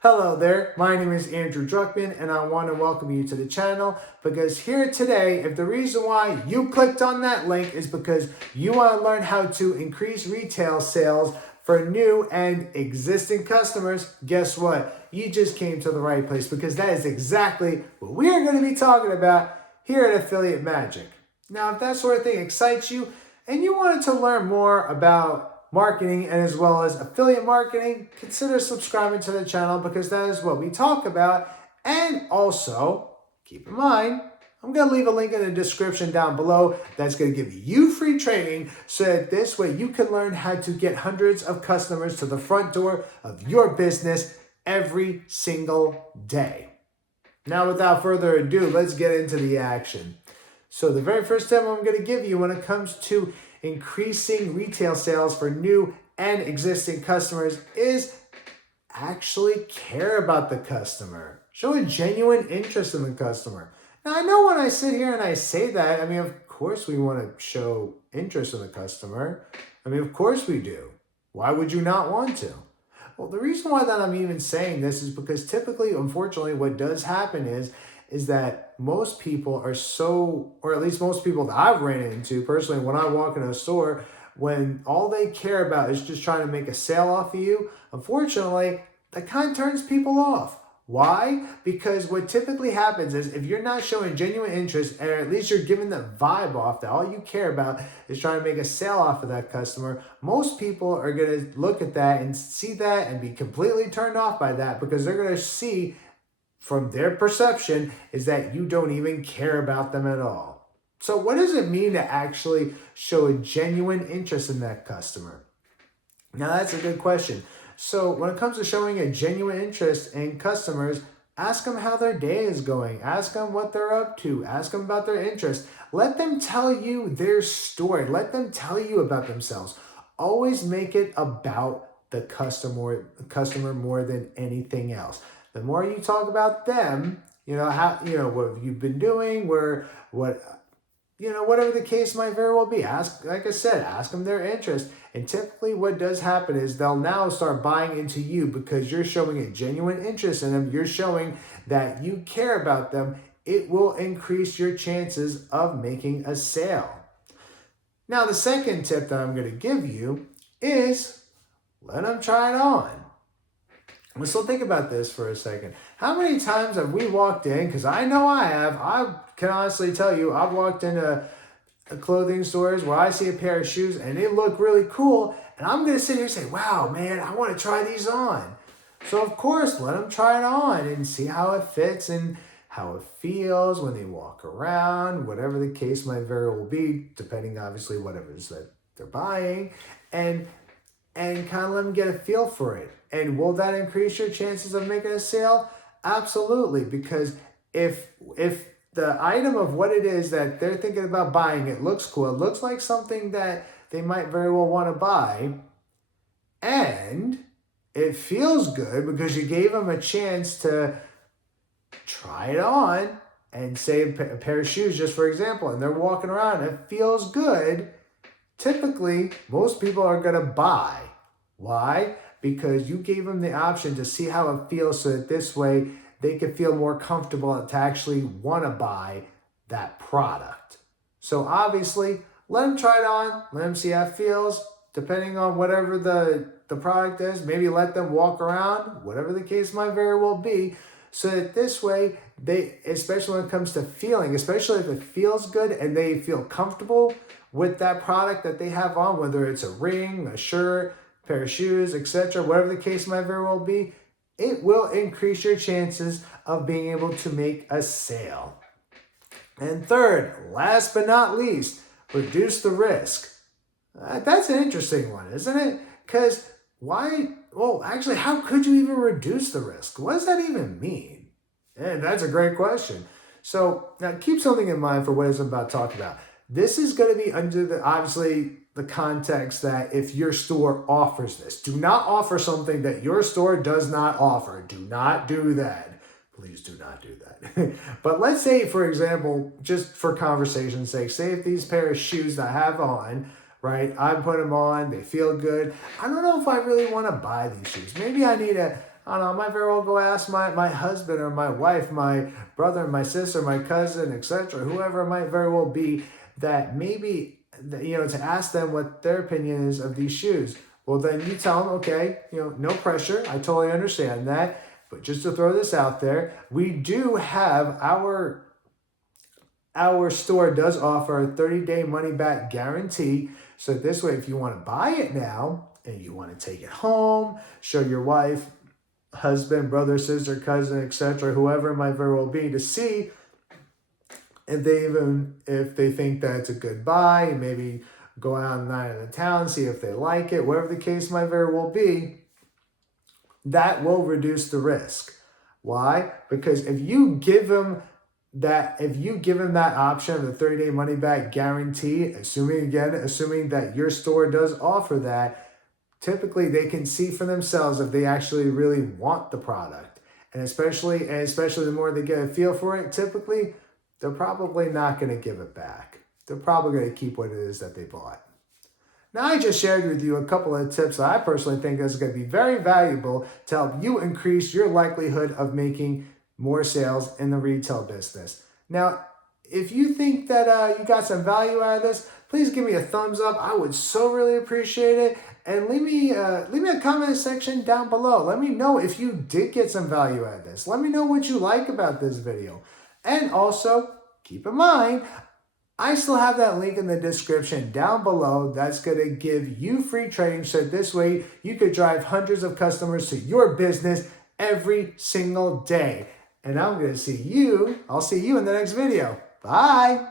Hello there, my name is Andrew Druckman and I want to welcome you to the channel because here today, if the reason why you clicked on that link is because you want to learn how to increase retail sales for new and existing customers, guess what? You just came to the right place because that is exactly what we are going to be talking about here at Affiliate Magic. Now, if that sort of thing excites you and you wanted to learn more about marketing and as well as affiliate marketing, consider subscribing to the channel because that is what we talk about. And also, keep in mind, I'm going to leave a link in the description down below that's going to give you free training so that this way you can learn how to get hundreds of customers to the front door of your business every single day. Now, without further ado, let's get into the action. So the very first tip I'm going to give you when it comes to increasing retail sales for new and existing customers is actually care about the customer. Show a genuine interest in the customer. Now, I know when I sit here and I say that, of course we want to show interest in the customer. Of course we do. Why would you not want to? Well, the reason why that I'm even saying this is because typically, unfortunately, what does happen is that most people are so, or at least most people that I've ran into personally, when I walk in a store, when all they care about is just trying to make a sale off of you, unfortunately, that kind of turns people off. Why? Because what typically happens is if you're not showing genuine interest, or at least you're giving the vibe off that all you care about is trying to make a sale off of that customer, most people are going to look at that and see that and be completely turned off by that because they're going to see from their perception is that you don't even care about them at all. So what does it mean to actually show a genuine interest in that customer? Now that's a good question. So when it comes to showing a genuine interest in customers, ask them how their day is going. Ask them what they're up to. Ask them about their interests. Let them tell you their story. Let them tell you about themselves. Always make it about the customer more than anything else. The more you talk about them, what have you been doing, whatever the case might very well be. Ask, like I said, ask them their interest. And typically what does happen is they'll now start buying into you because you're showing a genuine interest in them. You're showing that you care about them. It will increase your chances of making a sale. Now, the second tip that I'm going to give you is let them try it on. So think about this for a second. How many times have we walked in, because I know I have, I can honestly tell you, I've walked into clothing stores where I see a pair of shoes and they look really cool, and I'm going to sit here and say, wow, man, I want to try these on. So of course, let them try it on and see how it fits and how it feels when they walk around, whatever the case might very well be, depending obviously whatever it is that they're buying, and kind of let them get a feel for it. And will that increase your chances of making a sale? Absolutely, because if the item of what it is that they're thinking about buying, it looks cool, it looks like something that they might very well want to buy, and it feels good because you gave them a chance to try it on, and say a pair of shoes, just for example, and they're walking around and it feels good, typically most people are going to buy. Why? Because you gave them the option to see how it feels so that this way they can feel more comfortable to actually want to buy that product. So obviously, let them try it on, let them see how it feels, depending on whatever the product is. Maybe let them walk around, whatever the case might very well be, so that this way, they, especially when it comes to feeling, especially if it feels good and they feel comfortable with that product that they have on, whether it's a ring, a shirt, pair of shoes, etc., whatever the case might very well be, it will increase your chances of being able to make a sale. And third, last but not least, reduce the risk. That's an interesting one, isn't it? Because why? Well, actually, how could you even reduce the risk? What does that even mean? And that's a great question. So now keep something in mind for what I'm about to talk about. This is going to be under obviously the context that if your store offers this, do not offer something that your store does not offer. Do not do that. Please do not do that. But let's say, for example, just for conversation's sake, say if these pair of shoes that I have on, right, I put them on, they feel good. I don't know if I really want to buy these shoes. Maybe I need I don't know, I might very well go ask my husband or my wife, my brother, my sister, my cousin, etc., whoever it might very well be, that maybe, to ask them what their opinion is of these shoes. Well, then you tell them, okay, no pressure. I totally understand that. But just to throw this out there, we do have our store does offer a 30-day money-back guarantee. So this way, if you want to buy it now and you want to take it home, show your wife, husband, brother, sister, cousin, etc., whoever it might very well be, to see if they think that it's a good buy, and maybe go out and night in the town, see if they like it, whatever the case might very well be, that will reduce the risk. Why? Because if you give them that option of the 30-day money-back guarantee, assuming that your store does offer that, typically they can see for themselves if they actually really want the product. And especially the more they get a feel for it, typically they're probably not going to give it back. They're probably going to keep what it is that they bought. Now, I just shared with you a couple of tips that I personally think is going to be very valuable to help you increase your likelihood of making more sales in the retail business. Now, if you think that you got some value out of this, please give me a thumbs up. I would so really appreciate it. And leave me a comment section down below. Let me know if you did get some value out of this. Let me know what you like about this video. And also, keep in mind, I still have that link in the description down below that's going to give you free training, so this way you could drive hundreds of customers to your business every single day. And I'll see you in the next video. Bye.